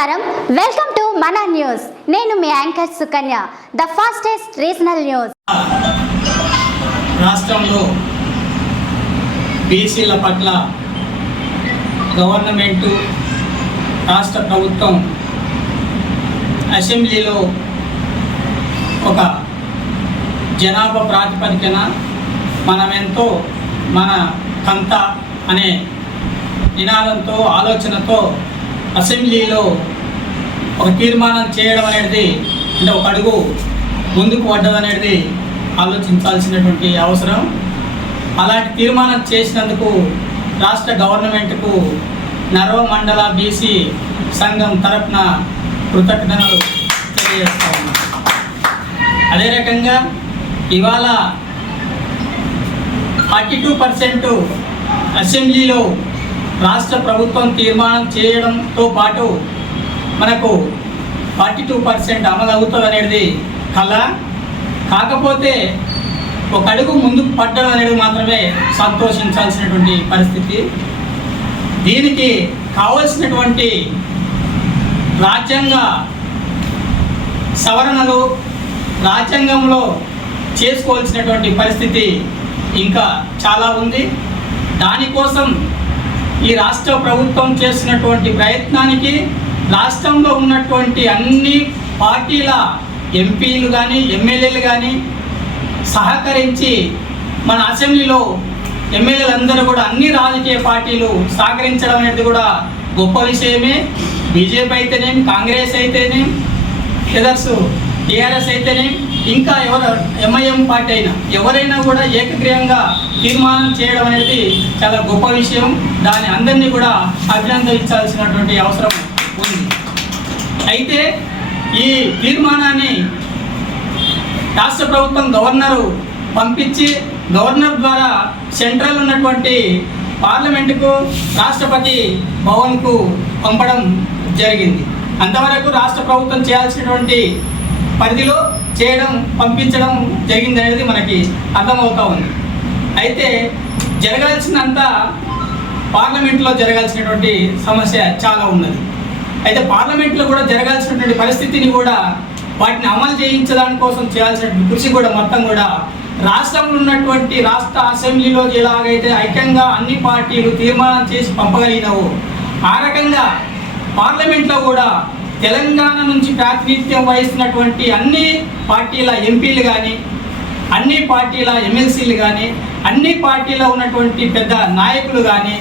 నమస్కారం. Welcome to మన news నేను మీ anchor Sukanya the fastest regional news రాష్ట్రంలో బీసీల పట్ల గవర్నమెంట్ రాష్ట్ర ప్రభుత్వం అసెంబ్లీలో ఒక జనాభా ప్రాతిపదికన మనమెంతో మన కంత అనే నినాదంతో ఆలోచనతో అసెంబ్లీలో ఒక తీర్మానం చేయడం అనేది అంటే ఒక అడుగు ముందుకు పడ్డదనేది ఆలోచించాల్సినటువంటి అవసరం. అలాంటి తీర్మానం చేసినందుకు రాష్ట్ర గవర్నమెంట్కు నర్వ మండల బీసీ సంఘం తరపున కృతజ్ఞతలు తెలియజేస్తా ఉన్నాం. అదే రకంగా ఇవాళ ఫార్టీ టూ పర్సెంట్ అసెంబ్లీలో రాష్ట్ర ప్రభుత్వం తీర్మానం చేయడంతో పాటు మనకు ఫార్టీ టూ పర్సెంట్ అమలు అవుతుంది అనేది కళ. కాకపోతే ఒక అడుగు ముందుకు పడ్డం అనేది మాత్రమే సంతోషించాల్సినటువంటి పరిస్థితి. దీనికి కావలసినటువంటి రాజ్యాంగ సవరణలు రాజ్యాంగంలో చేసుకోవాల్సినటువంటి పరిస్థితి ఇంకా చాలా ఉంది. దానికోసం ఈ రాష్ట్ర ప్రభుత్వం చేసినటువంటి ప్రయత్నానికి రాష్ట్రంలో ఉన్నటువంటి అన్ని పార్టీల ఎంపీలు కానీ ఎమ్మెల్యేలు కానీ సహకరించి మన అసెంబ్లీలో ఎమ్మెల్యేలందరూ కూడా అన్ని రాజకీయ పార్టీలు సహకరించడం అనేది కూడా గొప్ప విషయమే. బీజేపీ అయితేనేం కాంగ్రెస్ అయితేనేం ఎదర్స్ టీఆర్ఎస్ అయితేనేం ఇంకా ఎవరు ఎంఐఎం పార్టీ అయినా ఎవరైనా కూడా ఏకగ్రీయంగా తీర్మానం చేయడం అనేది చాలా గొప్ప విషయం. దాని అందరినీ కూడా అభినందించాల్సినటువంటి అవసరం ఉంది. అయితే ఈ తీర్మానాన్ని రాష్ట్ర ప్రభుత్వం గవర్నరు పంపించి గవర్నర్ ద్వారా సెంట్రల్ ఉన్నటువంటి పార్లమెంటుకు రాష్ట్రపతి భవన్కు పంపడం జరిగింది. అంతవరకు రాష్ట్ర ప్రభుత్వం చేయాల్సినటువంటి పరిధిలో చేయడం పంపించడం జరిగింది అనేది మనకి అర్థమవుతూ ఉంది. అయితే జరగాల్సినంత పార్లమెంట్లో జరగాల్సినటువంటి సమస్య చాలా ఉన్నది. అయితే పార్లమెంట్లో కూడా జరగాల్సినటువంటి పరిస్థితిని కూడా వాటిని అమలు చేయించడానికి కోసం చేయాల్సిన కృషి కూడా మొత్తం కూడా రాష్ట్రంలో ఉన్నటువంటి రాష్ట్ర అసెంబ్లీలో ఎలాగైతే ఐక్యంగా అన్ని పార్టీలు తీర్మానం చేసి పంపగలిగినవో ఆ రకంగా పార్లమెంట్లో కూడా తెలంగాణ నుంచి ప్రాతినిధ్యం వహిస్తున్నటువంటి అన్ని పార్టీల ఎంపీలు కానీ అన్ని పార్టీల ఎమ్మెల్సీలు కానీ అన్ని పార్టీలో ఉన్నటువంటి పెద్ద నాయకులు కానీ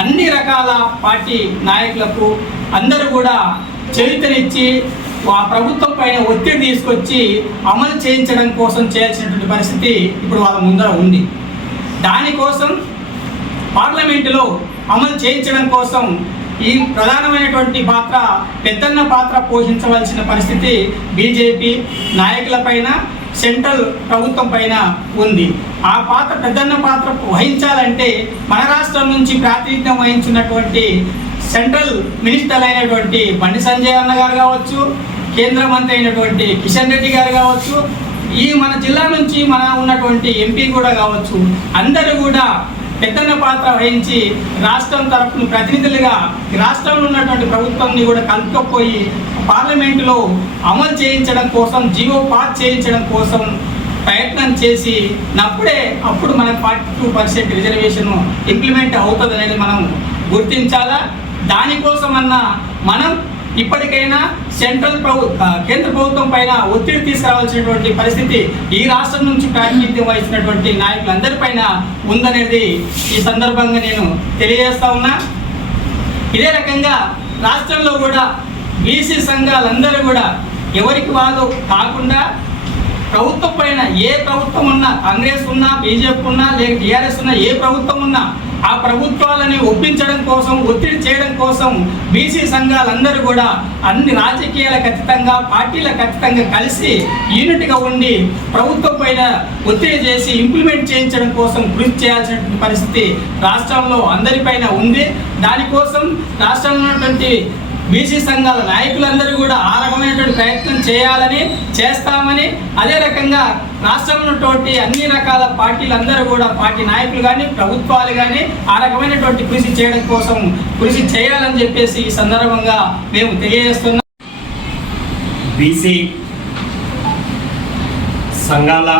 అన్ని రకాల పార్టీ నాయకులకు అందరూ కూడా చరిత్రనిచ్చి ఆ ప్రభుత్వం పైన ఒత్తిడి తీసుకొచ్చి అమలు చేయించడం కోసం చేయాల్సినటువంటి పరిస్థితి ఇప్పుడు వాళ్ళ ముందర ఉంది. దానికోసం పార్లమెంటులో అమలు చేయించడం కోసం ఈ ప్రధానమైనటువంటి పాత్ర పెద్దన్న పాత్ర పోషించవలసిన పరిస్థితి బీజేపీ నాయకులపైన సెంట్రల్ ప్రభుత్వం పైన ఉంది. ఆ పాత్ర పెద్దన్న పాత్ర వహించాలంటే మన రాష్ట్రం నుంచి ప్రాతినిధ్యం వహించినటువంటి సెంట్రల్ మినిస్టర్ అయినటువంటి బండి సంజయ్ అన్న గారు కావచ్చు కేంద్ర మంత్రి అయినటువంటి కిషన్ రెడ్డి గారు కావచ్చు ఈ మన జిల్లా నుంచి మన ఉన్నటువంటి ఎంపీ కూడా కావచ్చు అందరూ కూడా పెద్దన్న పాత్ర వహించి రాష్ట్రం తరఫున ప్రతినిధులుగా రాష్ట్రంలో ఉన్నటువంటి ప్రభుత్వాన్ని కూడా కలుపుకపోయి పార్లమెంటులో అమలు చేయించడం కోసం జీవో పాస్ చేయించడం కోసం ప్రయత్నం చేసి నప్పుడే అప్పుడు మన forty two percent reservation implement అవుతుంది అనేది మనం గుర్తించాలా? దానికోసమన్నా మనం ఇప్పటికైనా సెంట్రల్ ప్రభు కేంద్ర ప్రభుత్వం పైన ఒత్తిడి తీసుకురావాల్సినటువంటి పరిస్థితి ఈ రాష్ట్రం నుంచి ప్రాతినిధ్యం వహిస్తున్నటువంటి నాయకులందరిపైన ఉందనేది ఈ సందర్భంగా నేను తెలియజేస్తా ఉన్నా. ఇదే రకంగా రాష్ట్రంలో కూడా బీసీ సంఘాలందరూ కూడా ఎవరికి వాళ్ళు కాకుండా ప్రభుత్వం పైన ఏ ప్రభుత్వం ఉన్నా కాంగ్రెస్ ఉన్నా బీజేపీ ఉన్నా లేక టీఆర్ఎస్ ఉన్నా ఏ ప్రభుత్వం ఉన్నా ఆ ప్రభుత్వాలని ఒప్పించడం కోసం ఒత్తిడి చేయడం కోసం బీసీ సంఘాలందరూ కూడా అన్ని రాజకీయాలకు ఖచ్చితంగా పార్టీలకు ఖచ్చితంగా కలిసి యూనిట్గా ఉండి ప్రభుత్వం పైన ఒత్తిడి చేసి ఇంప్లిమెంట్ చేయించడం కోసం కృషి చేయాల్సిన పరిస్థితి రాష్ట్రంలో అందరిపైన ఉంది. దానికోసం రాష్ట్రంలో ఉన్నటువంటి బీసీ సంఘాల నాయకులందరూ కూడా ఆ రకమైనటువంటి ప్రయత్నం చేయాలని చేస్తామని అదే రకంగా రాష్ట్రంలోటువంటి అన్ని రకాల పార్టీలందరూ కూడా పార్టీ నాయకులు కానీ ప్రభుత్వాలు కానీ ఆ రకమైనటువంటి కృషి చేయడం కోసం కృషి చేయాలని చెప్పేసి ఈ సందర్భంగా మేము తెలియజేస్తున్నాం. బీసీ సంఘాల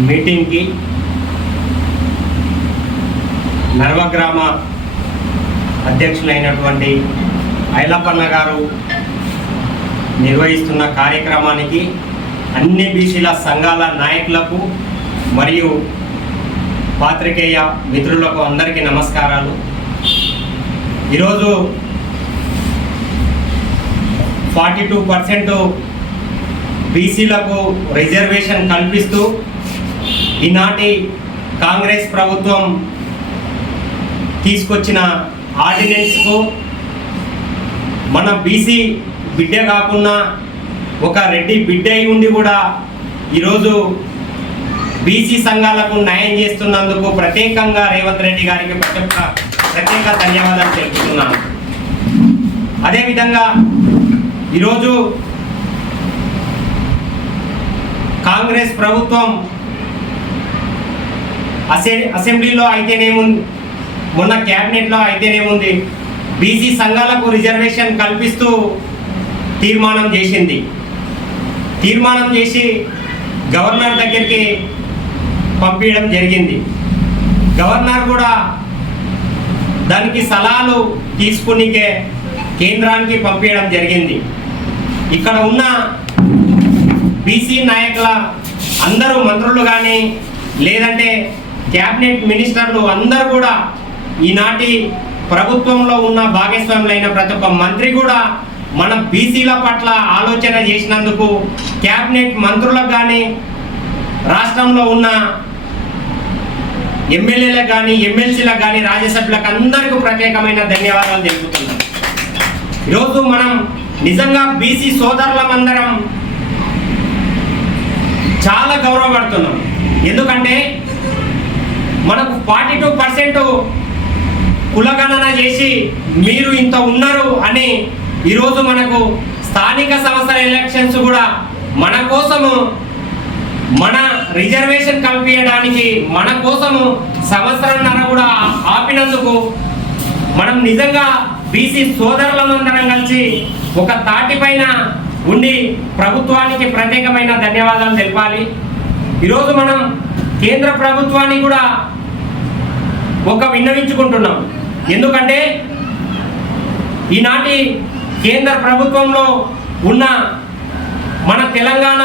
మీటింగ్కి నర్వగ్రామ అధ్యక్షులైనటువంటి ఐలప్పన్న గారు నిర్వహిస్తున్న కార్యక్రమానికి అన్ని బీసీల సంఘాల నాయకులకు మరియు పాత్రికేయ మిత్రులకు అందరికీ నమస్కారాలు. ఈరోజు ఫార్టీ టూ పర్సెంట్ బీసీలకు రిజర్వేషన్ కల్పిస్తూ ఈనాటి కాంగ్రెస్ ప్రభుత్వం తీసుకొచ్చిన ఆర్డినెన్స్కు మన బీసీ బిడ్డ కాకుండా ఒక రెడ్డి బిడ్డ అయి ఉండి కూడా ఈరోజు బీసీ సంఘాలకు న్యాయం చేస్తున్నందుకు ప్రత్యేకంగా రేవంత్ రెడ్డి గారికి ప్రతి ఒక్క ప్రత్యేక ధన్యవాదాలు తెలుపుతున్నాను. అదేవిధంగా ఈరోజు కాంగ్రెస్ ప్రభుత్వం అసె అసెంబ్లీలో అయితేనేముంది మొన్న క్యాబినెట్లో అయితేనేముంది బీసీ సంఘాలకు రిజర్వేషన్ కల్పిస్తూ తీర్మానం చేసింది. తీర్మానం చేసి గవర్నర్ దగ్గరికి పంపించడం జరిగింది. గవర్నర్ కూడా దానికి సలహాలు తీసుకునికే కేంద్రానికి పంపించడం జరిగింది. ఇక్కడ ఉన్న బీసీ నాయకుల అందరూ మంత్రులు కానీ లేదంటే క్యాబినెట్ మినిస్టర్లు అందరూ కూడా ఈనాటి ప్రభుత్వంలో ఉన్న భాగస్వాములైన ప్రతి ఒక్క మంత్రి కూడా మన బీసీల పట్ల ఆలోచన చేసినందుకు క్యాబినెట్ మంత్రులకు కానీ రాష్ట్రంలో ఉన్న ఎమ్మెల్యేలకు కానీ ఎమ్మెల్సీలకు కానీ రాజ్యసభ్యులకు అందరికీ ప్రత్యేకమైన ధన్యవాదాలు తెలుపుతున్నాం. ఈరోజు మనం నిజంగా బీసీ సోదరులమందరం చాలా గౌరవపడుతున్నాం. ఎందుకంటే మనకు ఫార్టీ టూ పర్సెంట్ కులగణన చేసి మీరు ఇంత ఉన్నారు అని ఈరోజు మనకు స్థానిక సంస్థల ఎలక్షన్స్ కూడా మన కోసము మన రిజర్వేషన్ కల్పించడానికి మన కోసము సంవత్సరంన్నర కూడా ఆపినందుకు మనం నిజంగా బీసీ సోదరులందరం కలిసి ఒక తాటి పైన ఉండి ప్రభుత్వానికి ప్రత్యేకమైన ధన్యవాదాలు తెలపాలి. ఈరోజు మనం కేంద్ర ప్రభుత్వాన్ని కూడా ఒక విన్నవించుకుంటున్నాం. ఎందుకంటే ఈనాటి కేంద్ర ప్రభుత్వంలో ఉన్న మన తెలంగాణ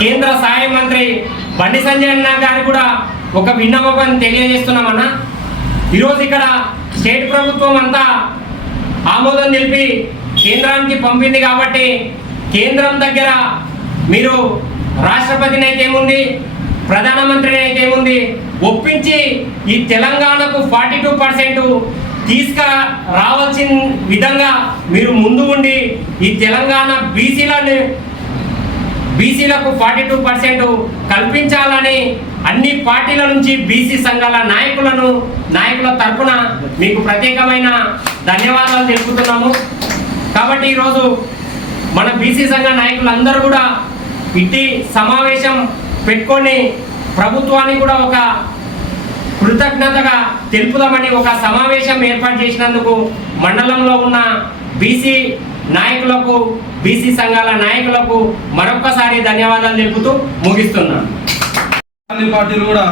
కేంద్ర సహాయ మంత్రి బండి సంజయ్ అన్న గారు కూడా ఒక విన్నపం తెలియజేస్తున్నామన్న. ఈరోజు ఇక్కడ స్టేట్ ప్రభుత్వం అంతా ఆమోదం తెలిపి కేంద్రానికి పంపింది కాబట్టి కేంద్రం దగ్గర మీరు రాష్ట్రపతిని అయితే ఏముంది? ప్రధానమంత్రిని అయితే ఏముంది ఒప్పించి ఈ తెలంగాణకు ఫార్టీ టూ పర్సెంట్ తీసుకురావాల్సిన విధంగా మీరు ముందు ఉండి ఈ తెలంగాణ బీసీలను బీసీలకు ఫార్టీ టూ పర్సెంట్ కల్పించాలని అన్ని పార్టీల నుంచి బీసీ సంఘాల నాయకులను నాయకుల తరఫున మీకు ప్రత్యేకమైన ధన్యవాదాలు తెలుపుతున్నాము. కాబట్టి ఈరోజు మన బీసీ సంఘ నాయకులందరూ కూడా ఇట్టి సమావేశం పెట్టుకొని ప్రభుత్వానికి కూడా ఒక కృతజ్ఞతగా తెలుపుదామని ఒక సమావేశం ఏర్పాటు చేసినందుకు మండలంలో ఉన్న బీసీ నాయకులకు బీసీ సంఘాల నాయకులకు మరొక్కసారి ధన్యవాదాలు తెలుపుతూ ముగిస్తున్నాను. పార్టీలు కూడా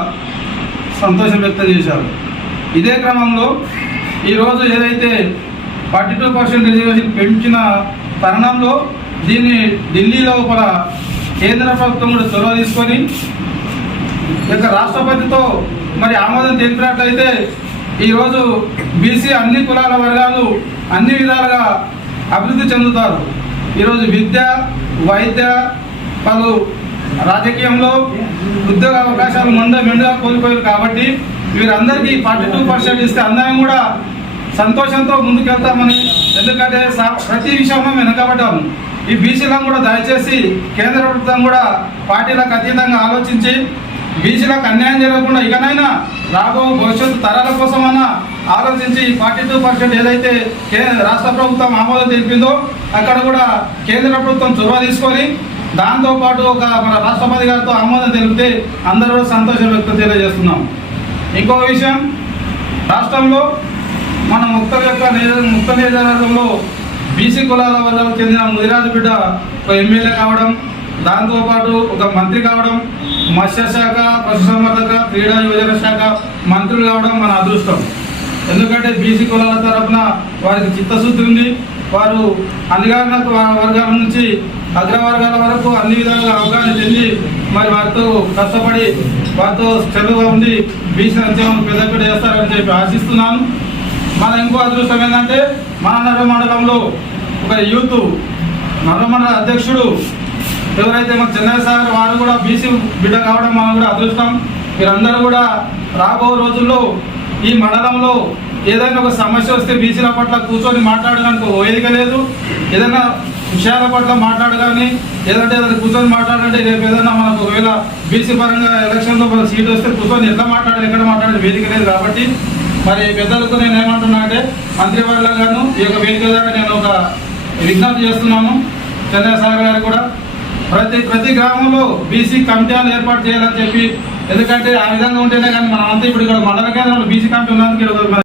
సంతోషం వ్యక్తం చేశారు. ఇదే క్రమంలో ఈరోజు ఏదైతే ఫార్టీ టూ పర్సెంట్ రిజర్వేషన్ పెంచిన తరుణంలో దీన్ని ఢిల్లీలో కూడా కేంద్ర ప్రభుత్వం కూడా చొరవ తీసుకొని ఇక రాష్ట్రపతితో మరి ఆమోదం తెలిపినట్లయితే ఈరోజు బీసీ అన్ని కులాల వర్గాలు అన్ని విధాలుగా అభివృద్ధి చెందుతారు. ఈరోజు విద్య వైద్య పలు రాజకీయంలో ఉద్యోగ అవకాశాలు మొండ మెండుగా కోల్పోయారు కాబట్టి వీరందరికీ ఫార్టీ టూ పర్సెంట్ ఇస్తే అందరం కూడా సంతోషంతో ముందుకెళ్తామని ఎందుకంటే ప్రతి విషయంలో వెనుకబడ్డాము. ఈ బీసీలను కూడా దయచేసి కేంద్ర ప్రభుత్వం కూడా పార్టీలకు అతీతంగా ఆలోచించి బీసీలకు అన్యాయం జరగకుండా ఇకనైనా రాబో భవిష్యత్తు తరాల కోసమన్నా ఆలోచించి ఫార్టీ టూ పర్సెంట్ ఏదైతే కే- రాష్ట్ర ప్రభుత్వం ఆమోదం తెలిపిందో అక్కడ కూడా కేంద్ర ప్రభుత్వం చొరవ తీసుకొని దాంతోపాటు ఒక మన రాష్ట్రపతి గారితో ఆమోదం తెలిపితే అందరూ కూడా సంతోషం వ్యక్తం తెలియజేస్తున్నాం. ఇంకో విషయం రాష్ట్రంలో మన ముక్త యొక్క ముక్త నియోజకవర్గంలో బీసీ కులాల వల్ల చెందిన ముదిరాజు బిడ్డ ఒక ఎమ్మెల్యే కావడం దాంతోపాటు ఒక మంత్రి కావడం మత్స్యశాఖ పశుసంవర్ధక క్రీడా యువజన శాఖ మంత్రులు కావడం మన అదృష్టం. ఎందుకంటే బీసీ కులాల తరఫున వారికి చిత్తశుద్ధి ఉంది. వారు అధికారుల వర్గాల నుంచి అగ్రవర్గాల వరకు అన్ని విధాలుగా అవగాహన చెంది మరి వారితో కష్టపడి వారితో చెరువుగా ఉండి బీసీ సంక్షేమం పెద్దపీట చేస్తారని చెప్పి ఆశిస్తున్నాను. మన ఇంకో అదృష్టం ఏంటంటే మన నర్ర మండలంలో ఒక యూత్ నర్ర మండల అధ్యక్షుడు ఎవరైతే మన చెన్నై సార్ వారు కూడా బీసీ బిడ్డ కావడం మనం కూడా అదృష్టం. మీరందరూ కూడా రాబో రోజుల్లో ఈ మండలంలో ఏదైనా ఒక సమస్య వస్తే బీసీల పట్ల కూర్చొని మాట్లాడడానికి ఒక వేదిక లేదు. ఏదైనా విషయాల పట్ల మాట్లాడగాని ఏదంటే ఏదైనా కూర్చొని మాట్లాడాలంటే రేపు ఏదైనా మనకు ఒకవేళ బీసీ పరంగా ఎలక్షన్లో మనకు సీట్ వస్తే కూర్చొని ఎట్లా మాట్లాడాలి ఎక్కడ మాట్లాడే వేదిక లేదు కాబట్టి మరి పెద్దలకు నేను ఏమంటున్నా అంటే మంత్రివర్గాను ఈ యొక్క వేదిక ద్వారా నేను ఒక విజ్ఞప్తి చేస్తున్నాను. చంద్రసాగర్ గారు కూడా ప్రతి ప్రతి గ్రామంలో బీసీ కమిటీలు ఏర్పాటు చేయాలని చెప్పి ఎందుకంటే ఆ విధంగా ఉంటేనే కానీ మనమంతా ఇప్పుడు ఇక్కడ మండల కేంద్రంలో బీసీ కమిటీ ఉన్నందుకు